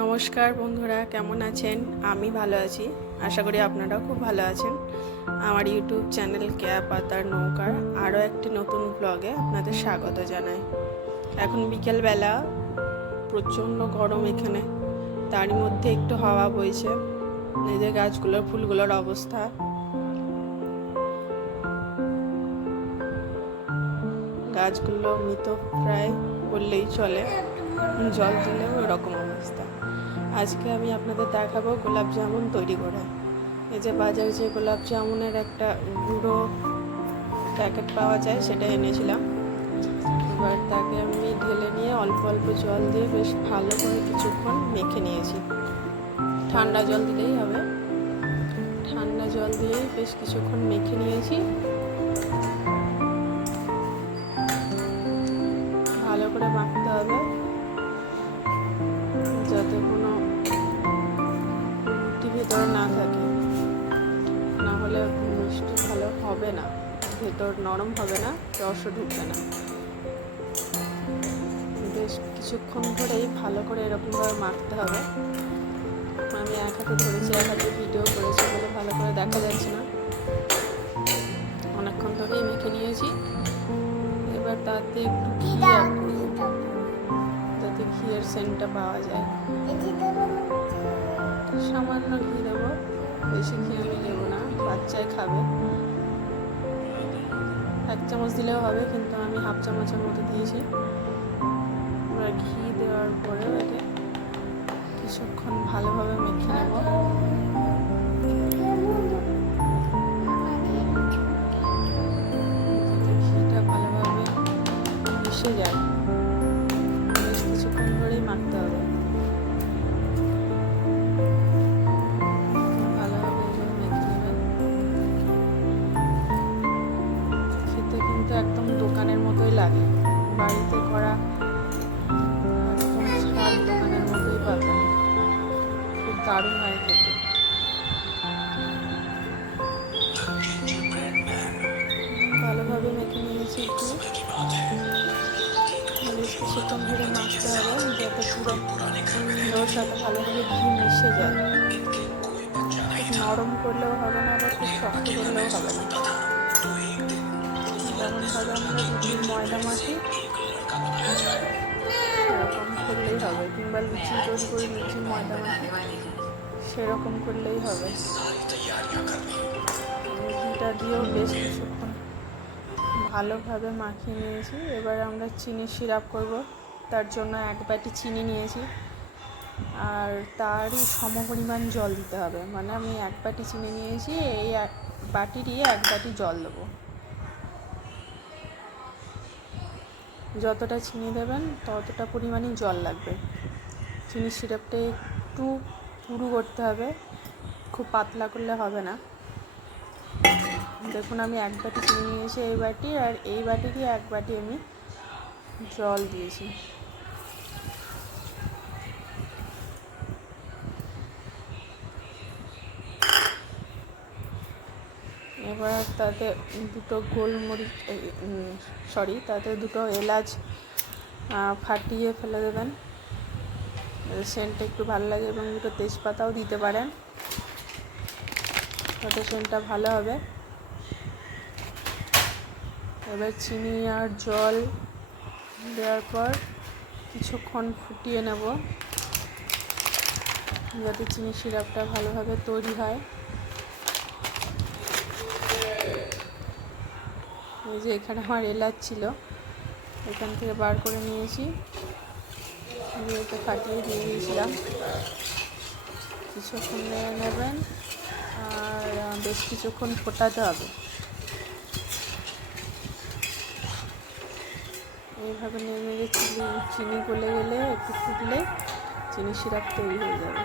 নমস্কার বন্ধুরা, কেমন আছেন? আমি ভালো আছি, আশা করি আপনারাও খুব ভালো আছেন। আমার ইউটিউব চ্যানেল কেয়া পাতার নৌকার আরও একটি নতুন ব্লগে আপনাদের স্বাগত জানাই। এখন বিকেলবেলা, প্রচণ্ড গরম এখানে, তারই মধ্যে একটু হাওয়া বইছে। এই যে গাছগুলোর ফুলগুলোর অবস্থা, গাছগুলো মৃত প্রায় বললেই চলে, জল দিলেও এরকম অবস্থা। আজকে আমি আপনাদের দেখাবো গোলাপ জামুন তৈরি করা। এই যে বাজারে যে গোলাপ জামুনের একটা গুঁড়ো প্যাকেট পাওয়া যায়, সেটা এনেছিলাম। এবার তাকে আমি ঢেলে নিয়ে অল্প অল্প জল দিয়ে বেশ ভালো করে কিছুক্ষণ মেখে নিয়েছি। ঠান্ডা জল দিলেই হবে, ঠান্ডা জল দিয়েই বেশ কিছুক্ষণ মেখে নিয়েছি। ভালো করে মাখতে হবে যাতে কোনো ভেতর না থাকে, না হলে মিষ্টি ভালো হবে না, ভেতর নরম হবে না, রসও ঢুকবে না। বেশ কিছুক্ষণ ধরেই ভালো করে এরকমভাবে মাখতে হবে। আমি এক হাতে ধরেছি, এক হাতে ভিডিও করেছি বলে ভালো করে দেখা যাচ্ছে না। অনেকক্ষণ ধরেই মেখে নিয়েছি। এবার তাতে একটু ঘি অ্যাড করব, যাতে ঘিয়ের সেন্টটা পাওয়া যায়। সামান্য ঘি দেবো, বেশি ঘি আমি দেবো না, বাচ্চায় খাবে। 1 চামচ দিলেও হবে, কিন্তু আমি 1/2 চামচের মতো দিয়েছি। এবার ঘি দেওয়ার পরে এটাকে কিছুক্ষণ ভালোভাবে মেখে নেব। ঘিটা ভালোভাবে মিশে যায়, বেশ কিছুক্ষণ ধরেই মাখতে হবে। একদম দোকানের মতোই লাগে, বাড়িতে করা একদম স্বাদ দোকানের মতোই পাবেন, খুব দারুণ হয় খেতে। ভালোভাবে মেখে নিয়েছি, একটু বেশ কিছুক্ষণ ধরে মাখতে হবে যাতে পুরো ওর সাথে ভালোভাবে ঘি মিশে যায়। খুব নরম করলেও হবে না, আবার খুব শক্ত করলেও হবে না। যেমনভাবে আমরা রুটির ময়দা মাখি সেরকম করলেই হবে, কিংবা লুচি তৈরি করে লুচির ময়দা মাখি সেরকম করলেই হবে। ঘিটা দিয়েও বেশ কিছুক্ষণ ভালোভাবে মাখিয়ে নিয়েছি। এবার আমরা চিনির সিরাপ করব, তার জন্য 1 বাটি চিনি নিয়েছি, আর তারই সমপরিমাণ জল দিতে হবে। মানে আমি 1 বাটি চিনি নিয়েছি, এই 1 বাটিরই 1 বাটি জল দেবো। যতটা চিনি দেবেন ততটা পরিমাণই জল লাগবে। চিনির সিরাপটা একটু পুরু করতে হবে, খুব পাতলা করলে হবে না। দেখুন আমি 1 বাটি চিনি নিয়েছি এই বাটি, আর এই বাটিরই 1 বাটি আমি জল দিয়েছি। এবার তাতে 2টো গোলমরিচ, তাতে 2টো এলাচ ফাটিয়ে ফেলে দেবেন, সেন্টটা একটু ভালো লাগে, এবং 2টো তেজপাতাও দিতে পারেন, তাতে সেন্টটা ভালো হবে। এবার চিনি আর জল দেওয়ার পর কিছুক্ষণ ফুটিয়ে নেব যাতে চিনি সিরাপটা ভালোভাবে তৈরি হয়। এই যে এখানে আমার এলাচ ছিল, এখান থেকে বার করে নিয়েছি, এটা ফাটিয়ে দিয়ে দিয়েছিলাম। কিছুক্ষণ নেড়ে নেবেন, আর বেশ কিছুক্ষণ ফোটাতে হবে। এইভাবে নেড়ে নেড়ে চিনি গলে গেলে একটু ফুটলে চিনি সিরাপ তৈরি হয়ে যাবে।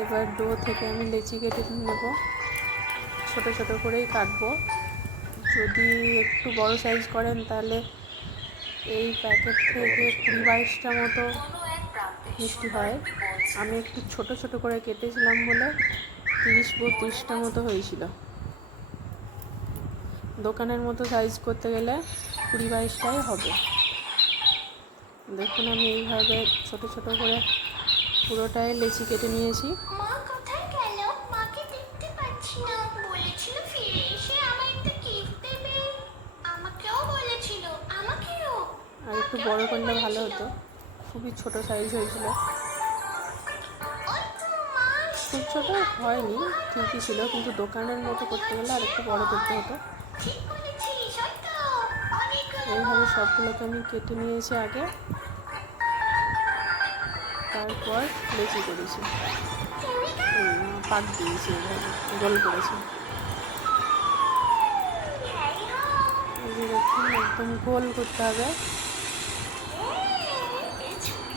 এবার ডো থেকে আমি লেচি কেটে নেব, ছোটো ছোটো করেই কাটবো। যদি একটু বড় সাইজ করেন তাহলে এই প্যাকেট থেকে 20-22টা মতো মিষ্টি হয়। আমি একটু ছোট ছোট করে কেটেছিলাম বলে 30-32টা মতো হয়েছিল। দোকানের মতো সাইজ করতে গেলে 20-22টাই হবে। দেখুন আমি এইভাবে ছোট ছোট করে পুরোটাই লেচি কেটে নিয়েছি। মা কোথায় গেল? মাকে দেখতে পাচ্ছি না। বলেছিল ফিরে এসে আমায় একটা গিফট দেবে। আমাকেও বলেছিল। আমাকেও। আর একটু মাকেও বড় তাই করলে ভালো বলেছিল। হতো, খুবই ছোট সাইজ হয়েছিল। ওই তো মা খুব আসছে। ছোট আগে হয়নি, উপহার ঠিকই ছিল, আছে। কিন্তু দোকানের মতো মনে করতে গেলে আর হচ্ছে একটু বড় করতে বল। হতো। ঠিক বলেছিস, ওই তো। অনেকগুলো এইভাবে বল। সবগুলোকে আমি কেটে নিয়েছি আগে, তারপর লেচি করেছি, পাক দিয়েছি, এইভাবে গোল করেছি। এই যে দেখুন, একদম গোল করতে হবে,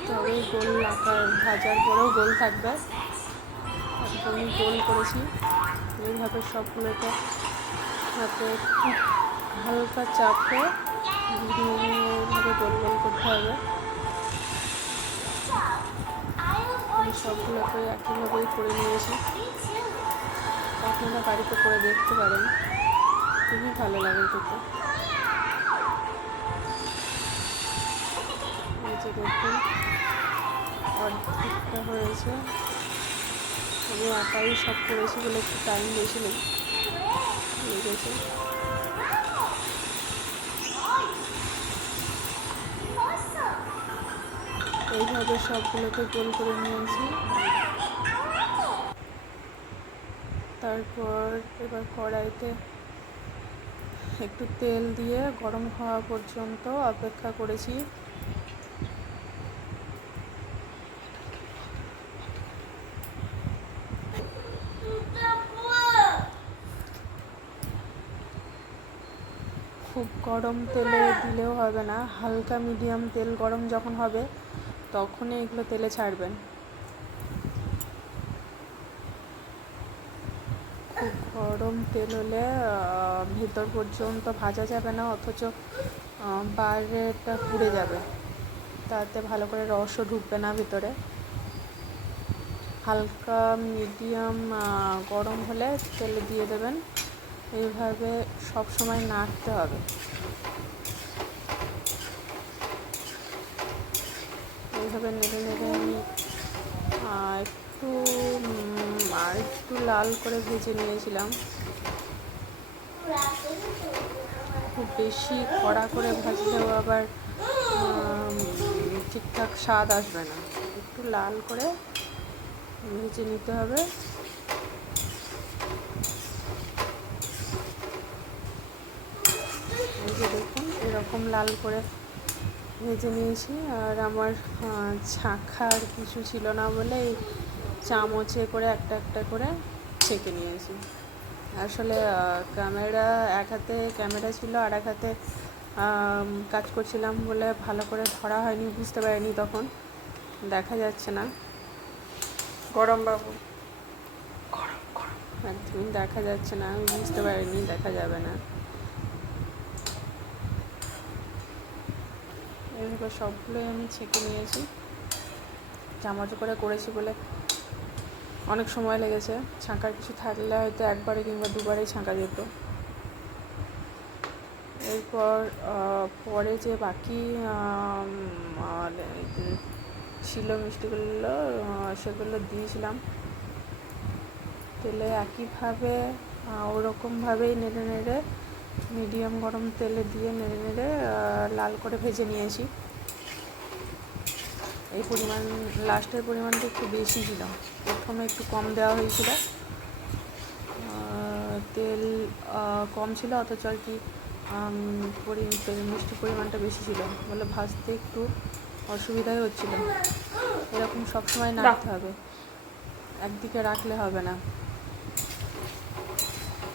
তবে গোল আকার ভাজার পরেও গোল থাকবে। একদমই গোল করেছি। এইভাবে সবগুলোকে হাতে খুব হালকা চাপে এইভাবে গোল গোল করতে হবে। আমি সবগুলোকে একইভাবেই করে নিয়েছি। আপনারা বাড়িতে করে দেখতে পারেন, খুবই ভালো লাগে খেতে। এই যে দেখুন, অর্ধেকটা হয়েছে। আমি একাই সব করেছি বলে একটু টাইম বেশি লেগেছে। এইভাবে সবগুলোকে গোল করে নিয়েছি। তারপর এবার কড়াইতে একটু তেল দিয়ে গরম হওয়া পর্যন্ত অপেক্ষা করেছি। খুব গরম তেলে দিলেও হবে না, হালকা মিডিয়াম তেল গরম যখন হবে তখনই এগুলো তেলে ছাড়বেন। খুব গরম তেল হলে ভেতর পর্যন্ত ভাজা যাবে না, অথচ বাইরেটা পুড়ে যাবে, তাতে ভালো করে রসও ঢুকবে না ভিতরে। হালকা মিডিয়াম গরম হলে তেলে দিয়ে দেবেন। এইভাবে সব সময় নাড়তে হবে। এইভাবে নেড়ে নেড়ে আমি একটু লাল করে ভেজে নিয়েছিলাম। খুব বেশি কড়া করে ভাজলেও আবার ঠিকঠাক স্বাদ আসবে না, একটু লাল করে ভেজে নিতে হবে। এই যে দেখুন, এরকম লাল করে ভেজে নিয়েছি। আর আমার ছাঁকার কিছু ছিল না বলে এই চামচে করে একটা একটা করে ছেঁকে নিয়েছি। আসলে এক হাতে ক্যামেরা ছিল, আর এক হাতে কাজ করছিলাম বলে ভালো করে ধরা হয়নি, বুঝতে পারিনি, তখন দেখা যাচ্ছে না। গরম বাবু, গরম গরম, একদমই দেখা যাচ্ছে না, আমি বুঝতে পারিনি, দেখা যাবে না। এইভাবে সবগুলোই আমি ছেঁকে নিয়েছি। চামচ করে করেছি বলে অনেক সময় লেগেছে। ছাঁকার কিছু থাকলে হয়তো একবারে কিংবা দুবারেই ছাঁকা যেত। এরপর পরে যে বাকি ছিল মিষ্টিগুলো, সেগুলো দিয়েছিলাম তেলে। একইভাবে ওরকমভাবেই নেড়ে নেড়ে মিডিয়াম গরম তেলে দিয়ে নেড়ে নেড়ে লাল করে ভেজে নিয়েছি। এই পরিমাণ, লাস্টের পরিমাণটা একটু বেশি ছিল, প্রথমে একটু কম দেওয়া হয়েছিল, তেল কম ছিল, অথচ আর কি মিষ্টির পরিমাণটা বেশি ছিল বলে ভাজতে একটু অসুবিধাই হচ্ছিল। এরকম সবসময় নাড়তে হবে, একদিকে রাখলে হবে না।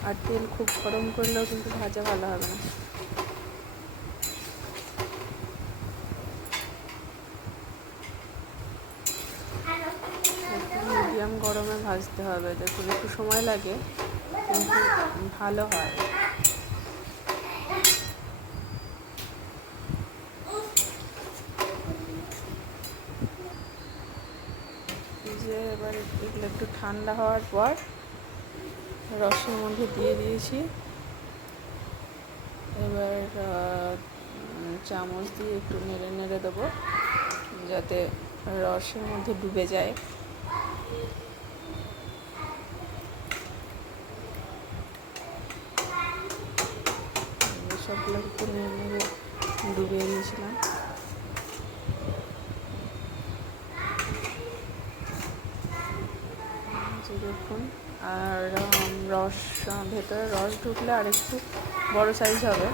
আর তেল খুব গরম করলেও কিন্তু ভাজা ভালো হবে না। মিডিয়াম গরমে ভাজতে হবে, দেখুন একটু সময় লাগে কিন্তু ভালো হয়। যে এবার এগুলো একটু ঠান্ডা হওয়ার পর রসের মধ্যে দিয়ে দিয়েছি। এবার চামচ দিয়ে একটু নেড়ে নেড়ে দেবো, যাতে রসের মধ্যে ডুবে যায়। সবগুলো একটু নিয়ে নেড়ে ডুবিয়ে নিয়েছিলাম। দেখুন, আর রস ভেতরে রস ঢুকলে আর একটু বড় সাইজ হবে।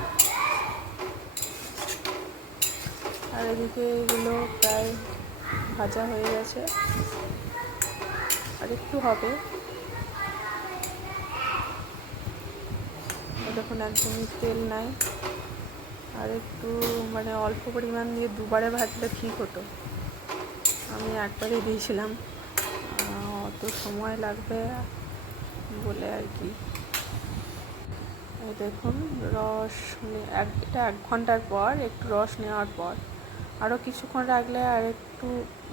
আর এদিকে এগুলো প্রায় ভাজা হয়ে গেছে, আর একটু হবে। দেখুন একদমই তেল নাই, আর একটু মানে অল্প পরিমাণ দিয়ে দুবারে ভাজলে ঠিক হতো। আমি একবারই দিয়েছিলাম, অত সময় লাগবে বলে আর কি। এই দেখুন রস এটা 1 ঘন্টার পর একটু রস নেওয়ার পর আরও কিছুক্ষণ রাখলে আর একটু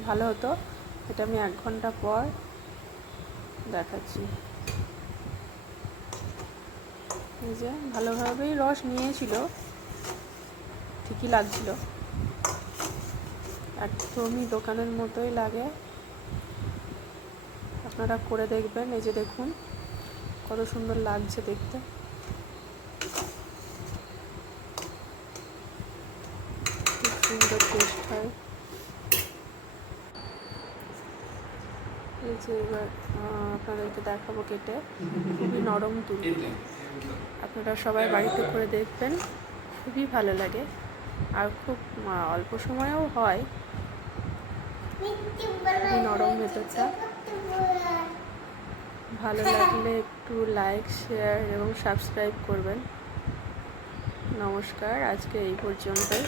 ভালো হতো। এটা আমি 1 ঘন্টা পর দেখাচ্ছি। এই যে ভালোভাবেই রস নিয়েছিল, ঠিকই লাগছিল, একদমই দোকানের মতোই লাগে। আপনারা করে দেখবেন। এই যে দেখুন কত সুন্দর লাগছে দেখতে। খুব সুন্দর টেস্ট হয়। এই যে এবার আপনাদেরকে দেখাবো কেটে, খুবই নরম তুলতুলে। আপনারা সবাই বাড়িতে করে দেখবেন, খুবই ভালো লাগে। আর খুব অল্প সময়েও হয়, খুবই নরম ভেতরটা। ভালো লাগলে একটু লাইক, শেয়ার এবং সাবস্ক্রাইব করবেন। নমস্কার, আজকে এই পর্যন্তই।